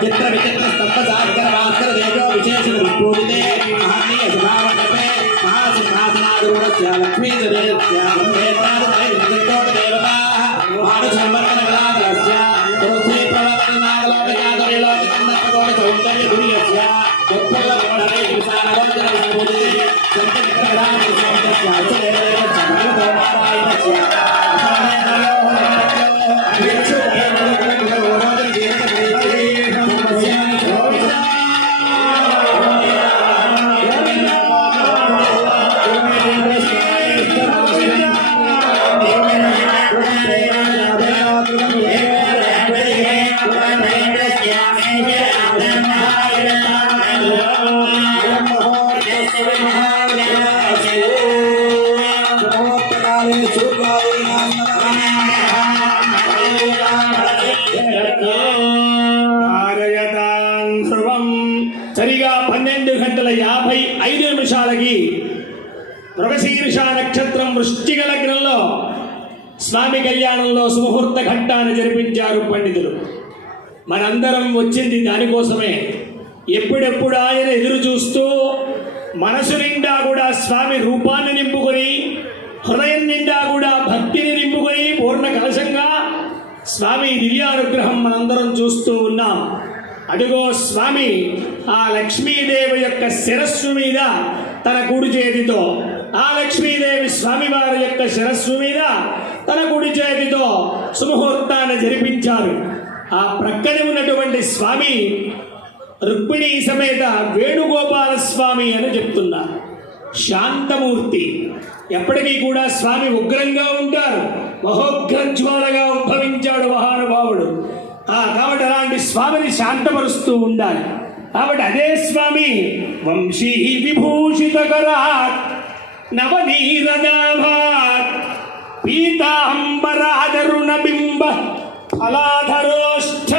चित्र विचित्र स्तंभ सागर भास्कर देजो विशेष विपूजिते महनीय स्वभावकल्पे महासिंहासनारूढस्य लक्ष्मी देवस्य वन्देतादुर्गोट देवताः मानुषम्बर्धनकलाधरस्य दोस्ते प्रवर्तनागलोकजातवेलोकन्नपगोट सौन्दर्यधुर्यस्य उत्पल्लवोडरे विशालवोजनविपूजिते सन्तविक्रमरामस्य देवदेवस्य సరిగా 12:55 మృగశీర్ష నక్షత్రం వృశ్చిక లగ్నంలో స్వామి కళ్యాణంలో సుముహూర్త ఘట్టాన్ని జరిపించారు పండితులు. మనందరం వచ్చింది దానికోసమే. ఎప్పుడెప్పుడు ఆయన ఎదురు చూస్తూ మనసు నిండా కూడా స్వామి రూపాన్ని నింపుకొని, హృదయం నిండా కూడా భక్తిని నింపుకొని పూర్ణ కలశంగా స్వామి దివ్యానుగ్రహం మనందరం చూస్తూ ఉన్నాం. అడుగో స్వామి ఆ లక్ష్మీదేవి యొక్క శిరస్సు మీద తన కుడి చేతితో, ఆ లక్ష్మీదేవి స్వామివారి యొక్క శిరస్సు మీద తన కుడి చేతితో సుముహూర్తాన్ని జరిపించారు. ఆ ప్రక్కనే ఉన్నటువంటి స్వామి రుక్మిణీ సమేత వేణుగోపాల స్వామి అని చెప్తున్నారు. శాంతమూర్తి. ఎప్పటికీ కూడా స్వామి ఉగ్రంగా ఉంటారు. మహోగ్రజ్వాలగా ఉద్భవించాడు మహానుభావుడు. కాబట్టి అలాంటి స్వామిని శాంతపరుస్తూ ఉండాలి. కాబట్టి అదే స్వామి వంశీ విభూషితకరాత్ నవనీరదాభాత్ పీతాంబరాదరుణ బింబ ఫలాధరోష్ఠాత్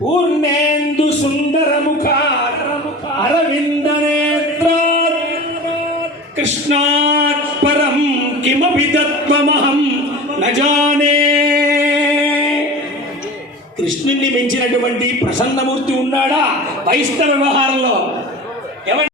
పూర్ణేందు సుందరముఖాత్ అరవిందనేత్రాత్ కృష్ణాత్ పరం కిమపి తత్వమహం నజానే. కృష్ణుణ్ణి మించినటువంటి ప్రసన్నమూర్తి ఉన్నాడా వైష్ణవ వ్యవహారంలో?